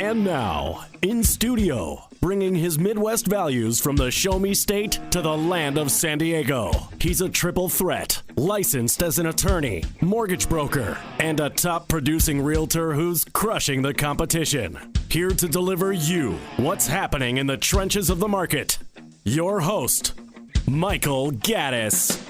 And now, in studio, bringing his Midwest values from the Show Me State to the land of San Diego. He's a triple threat, licensed as an attorney, mortgage broker, and a top producing realtor who's crushing the competition. Here to deliver you what's happening in the trenches of the market. Your host, Michael Gaddis.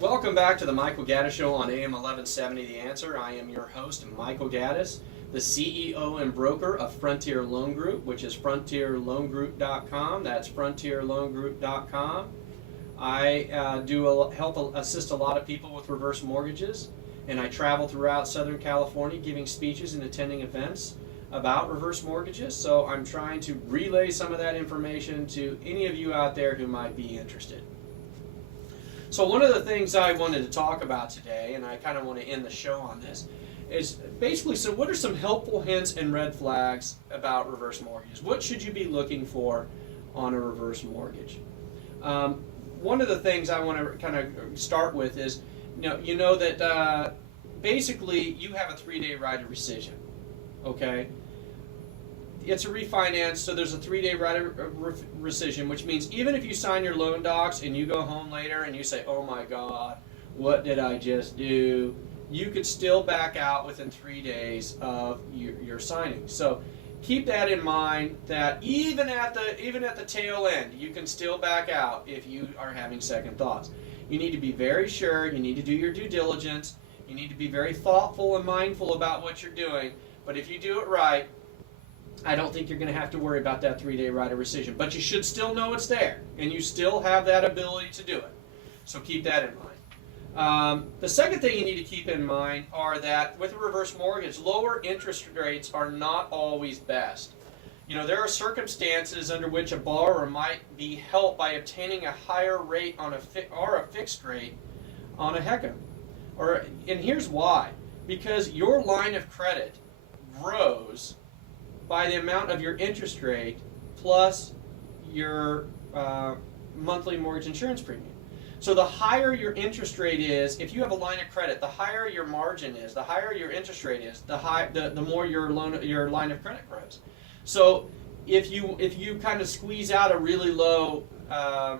Welcome back to the Michael Gaddis Show on AM 1170 The Answer. I am your host, Michael Gaddis, the CEO and broker of Frontier Loan Group, which is frontierloangroup.com. That's frontierloangroup.com. I assist a lot of people with reverse mortgages, and I travel throughout Southern California giving speeches and attending events about reverse mortgages. So I'm trying to relay some of that information to any of you out there who might be interested. So one of the things I wanted to talk about today, and I kind of want to end the show on this, is basically, so what are some helpful hints and red flags about reverse mortgages? What should you be looking for on a reverse mortgage? One of the things I want to kind of start with is, you know that basically you have a 3-day right of rescission, okay? It's a refinance, so there's a 3-day right of rescission, which means even if you sign your loan docs and you go home later and you say, oh my God, what did I just do? You could still back out within 3 days of your signing. So keep that in mind, that even at the tail end, you can still back out if you are having second thoughts. You need to be very sure, you need to do your due diligence, you need to be very thoughtful and mindful about what you're doing, but if you do it right, I don't think you're going to have to worry about that 3-day right of rescission. But you should still know it's there, and you still have that ability to do it. So keep that in mind. The second thing you need to keep in mind are that with a reverse mortgage, lower interest rates are not always best. There are circumstances under which a borrower might be helped by obtaining a higher rate on a fixed rate on a HECM. And here's why. Because your line of credit grows by the amount of your interest rate plus your monthly mortgage insurance premium. So the higher your interest rate is, if you have a line of credit, the higher your margin is, the higher your interest rate is, the more your line of credit grows. So if you kind of squeeze out a really low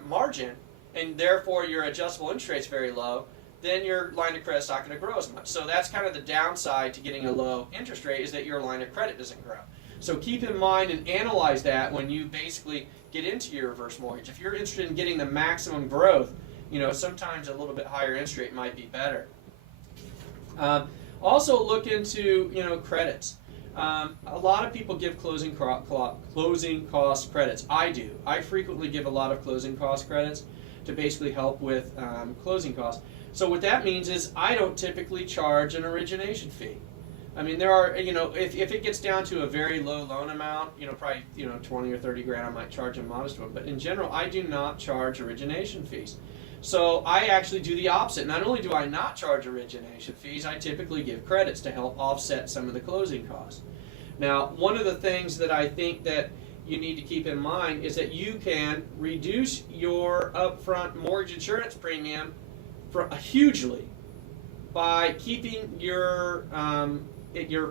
margin, and therefore your adjustable interest rate is very low, then your line of credit is not going to grow as much. So that's kind of the downside to getting a low interest rate, is that your line of credit doesn't grow. So keep in mind and analyze that when you basically get into your reverse mortgage. If you're interested in getting the maximum growth, sometimes a little bit higher interest rate might be better. Also look into, credits. A lot of people give closing cost credits. I do. I frequently give a lot of closing cost credits to basically help with closing costs. So what that means is I don't typically charge an origination fee. I mean, there are, if it gets down to a very low loan amount, probably, 20 or 30 grand, I might charge a modest one. But in general, I do not charge origination fees. So I actually do the opposite. Not only do I not charge origination fees, I typically give credits to help offset some of the closing costs. Now, one of the things that I think that you need to keep in mind is that you can reduce your upfront mortgage insurance premium hugely by keeping your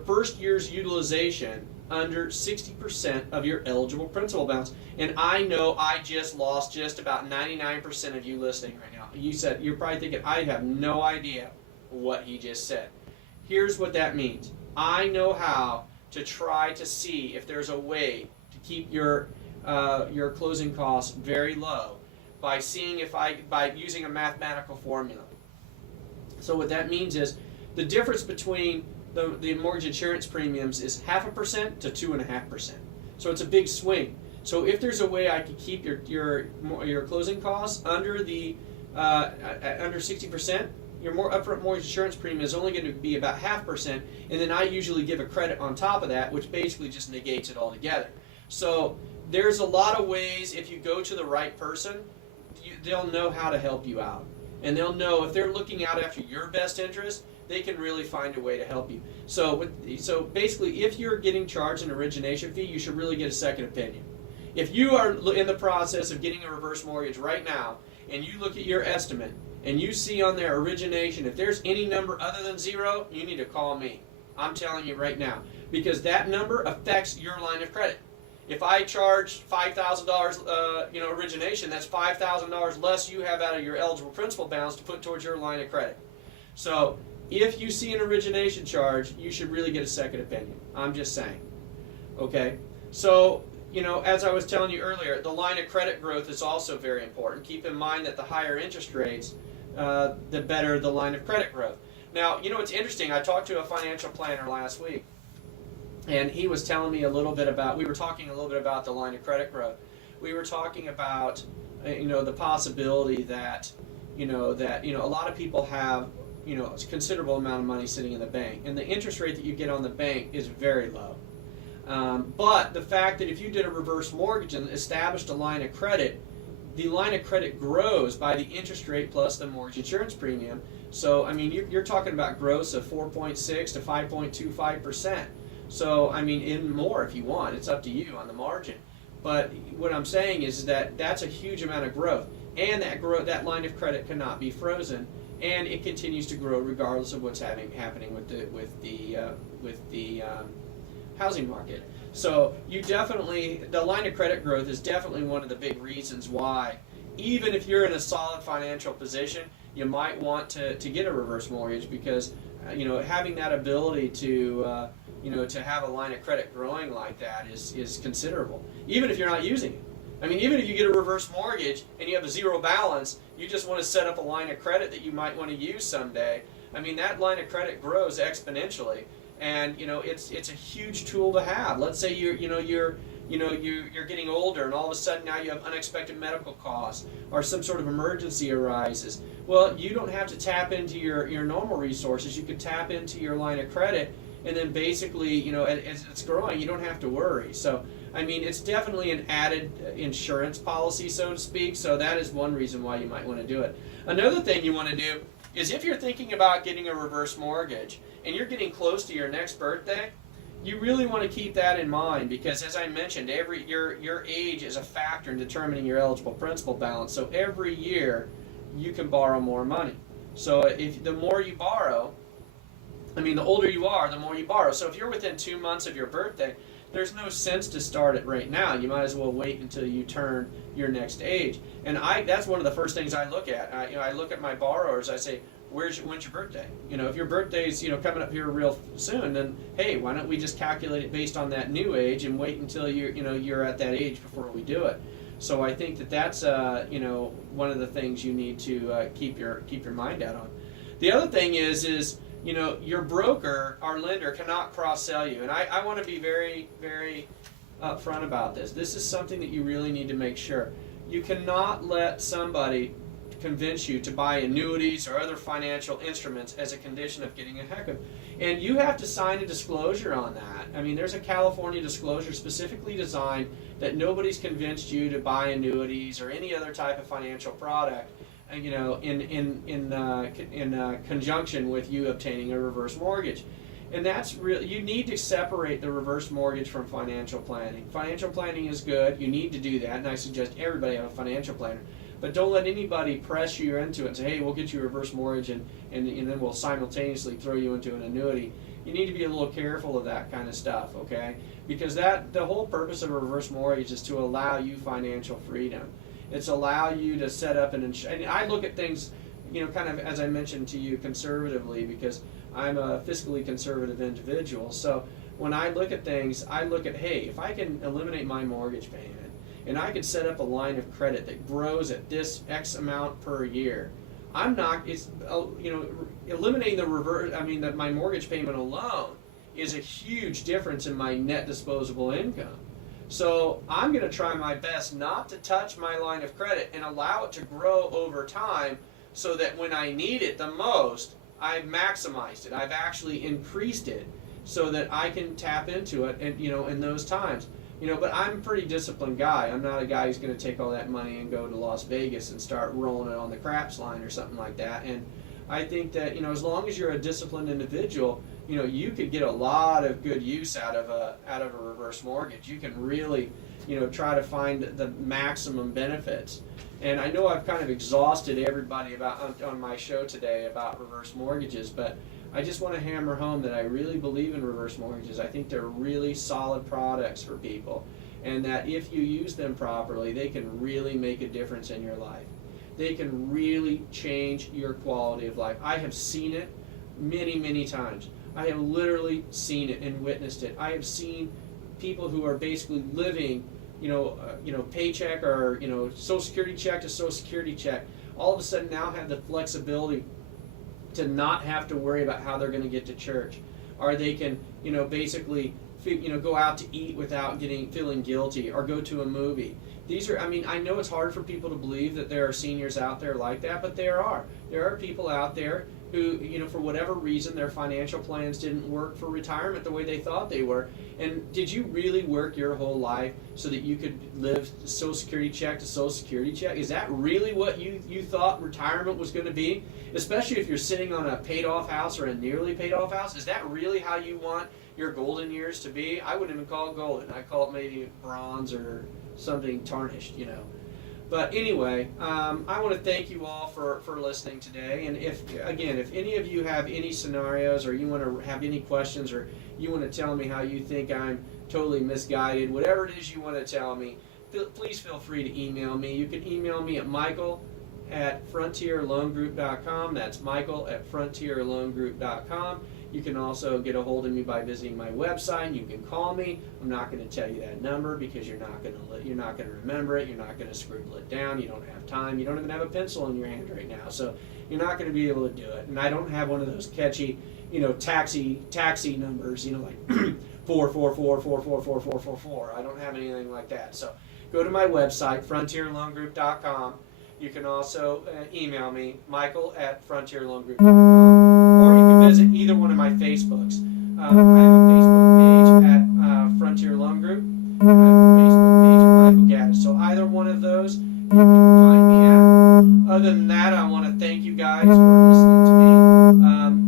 first year's utilization under 60% of your eligible principal balance. And I know I just lost just about 99% of you listening right now. You're probably thinking, I have no idea what he just said. Here's what that means. I know how to try to see if there's a way to keep your closing costs very low by using a mathematical formula. So what that means is the difference between the mortgage insurance premiums is 0.5% to 2.5%. So it's a big swing. So if there's a way I could keep your closing costs under 60%, your upfront mortgage insurance premium is only going to be about 0.5%, and then I usually give a credit on top of that, which basically just negates it altogether. So there's a lot of ways. If you go to the right person, they'll know how to help you out, and they'll know if they're looking out after your best interest, they can really find a way to help you. So basically, if you're getting charged an origination fee, you should really get a second opinion. If you are in the process of getting a reverse mortgage right now, and you look at your estimate, and you see on their origination, if there's any number other than 0, you need to call me. I'm telling you right now, because that number affects your line of credit. If I charge $5,000, origination, that's $5,000 less you have out of your eligible principal balance to put towards your line of credit. So if you see an origination charge, you should really get a second opinion. I'm just saying. Okay? So, as I was telling you earlier, the line of credit growth is also very important. Keep in mind that the higher interest rates, the better the line of credit growth. Now, it's interesting. I talked to a financial planner last week, and he was telling me we were talking a little bit about the line of credit growth. We were talking about, the possibility that, a lot of people have, a considerable amount of money sitting in the bank, and the interest rate that you get on the bank is very low. But the fact that if you did a reverse mortgage and established a line of credit, the line of credit grows by the interest rate plus the mortgage insurance premium. So, you're talking about gross of 4.6 to 5.25%. So, in more if you want. It's up to you on the margin. But what I'm saying is that that's a huge amount of growth. And that line of credit cannot be frozen. And it continues to grow regardless of what's happening with the housing market. So the line of credit growth is definitely one of the big reasons why, even if you're in a solid financial position, you might want to get a reverse mortgage, because having that ability to to have a line of credit growing like that is considerable, even if you're not using it. Even if you get a reverse mortgage and you have a zero balance, you just want to set up a line of credit that you might want to use someday. That line of credit grows exponentially, and it's a huge tool to have. Let's say you're getting older, and all of a sudden now you have unexpected medical costs or some sort of emergency arises. Well, you don't have to tap into your normal resources. You could tap into your line of credit, and then basically, as it's growing, you don't have to worry. So, it's definitely an added insurance policy, so to speak. So that is one reason why you might want to do it. Another thing you want to do is, if you're thinking about getting a reverse mortgage and you're getting close to your next birthday, you really want to keep that in mind, because, as I mentioned, your age is a factor in determining your eligible principal balance. So every year you can borrow more money. So if the more you borrow, the older you are, the more you borrow. So if you're within 2 months of your birthday, there's no sense to start it right now. You might as well wait until you turn your next age. And that's one of the first things I look at. I look at my borrowers. I say, when's your birthday? If your birthday's coming up here real soon, then hey, why don't we just calculate it based on that new age and wait until you're at that age before we do it. So I think that's one of the things you need to keep your mind out on. The other thing is your broker, our lender, cannot cross-sell you. And I want to be very, very upfront about this. This is something that you really need to make sure. You cannot let somebody convince you to buy annuities or other financial instruments as a condition of getting a HECM. And you have to sign a disclosure on that. There's a California disclosure specifically designed that nobody's convinced you to buy annuities or any other type of financial product in conjunction with you obtaining a reverse mortgage. And that's you need to separate the reverse mortgage from financial planning. Financial planning is good. You need to do that, and I suggest everybody have a financial planner. But don't let anybody press you into it and say, hey, we'll get you a reverse mortgage and then we'll simultaneously throw you into an annuity. You need to be a little careful of that kind of stuff, okay? Because the whole purpose of a reverse mortgage is to allow you financial freedom. It's allow you to set up and I look at things, kind of, as I mentioned to you, conservatively, because I'm a fiscally conservative individual. So when I look at things, I look at, hey, if I can eliminate my mortgage payment and I can set up a line of credit that grows at this X amount per year, eliminating my mortgage payment alone is a huge difference in my net disposable income. So I'm going to try my best not to touch my line of credit and allow it to grow over time, so that when I need it the most, I've maximized it. I've actually increased it so that I can tap into it and in those times. But I'm a pretty disciplined guy. I'm not a guy who's going to take all that money and go to Las Vegas and start rolling it on the craps line or something like that. And I think that as long as you're a disciplined individual, you could get a lot of good use out of a reverse mortgage. You can really try to find the maximum benefits. And I know I've kind of exhausted everybody on my show today about reverse mortgages, but I just want to hammer home that I really believe in reverse mortgages. I think they're really solid products for people, and that if you use them properly, they can really make a difference in your life. They can really change your quality of life. I have seen it many, many times. I have literally seen it and witnessed it. I have seen people who are basically living, paycheck or, Social Security check to Social Security check, all of a sudden now have the flexibility to not have to worry about how they're going to get to church, or they can, basically, go out to eat without feeling guilty, or go to a movie. These are, I know it's hard for people to believe that there are seniors out there like that, but there are. There are people out there who, for whatever reason, their financial plans didn't work for retirement the way they thought they were. And did you really work your whole life so that you could live Social Security check to Social Security check? Is that really what you thought retirement was going to be? Especially if you're sitting on a paid-off house or a nearly paid-off house. Is that really how you want your golden years to be? I wouldn't even call it golden. I'd call it maybe bronze or something tarnished, But anyway, I want to thank you all for listening today. And if any of you have any scenarios, or you want to have any questions, or you want to tell me how you think I'm totally misguided, whatever it is you want to tell me, please feel free to email me. You can email me at michael@frontierloangroup.com. That's michael@frontierloangroup.com. You can also get a hold of me by visiting my website. You can call me. I'm not going to tell you that number because you're not going to remember it. You're not going to scribble it down. You don't have time. You don't even have a pencil in your hand right now, so you're not going to be able to do it. And I don't have one of those catchy, taxi numbers, like 444444444. I don't have anything like that. So go to my website, frontierloangroup.com. You can also email me, michael@frontierloangroup.com. Or you can visit either one of my Facebooks. I have a Facebook page at Frontier Loan Group, and I have a Facebook page at Michael Gaddis. So either one of those you can find me at. Other than that, I want to thank you guys for listening to me.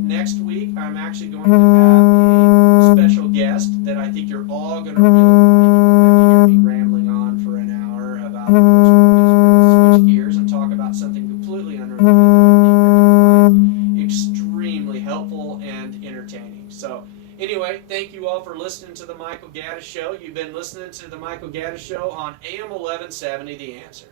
Next week, I'm actually going to have a special guest that I think you're all going to really like. You're going to have to hear me rambling on for an hour about the first mortgage. We're going to switch gears and talk about something completely unrelated that I think you're going to find extremely helpful and entertaining. So anyway, thank you all for listening to the Michael Gaddis Show. You've been listening to the Michael Gaddis Show on AM 1170, The Answer.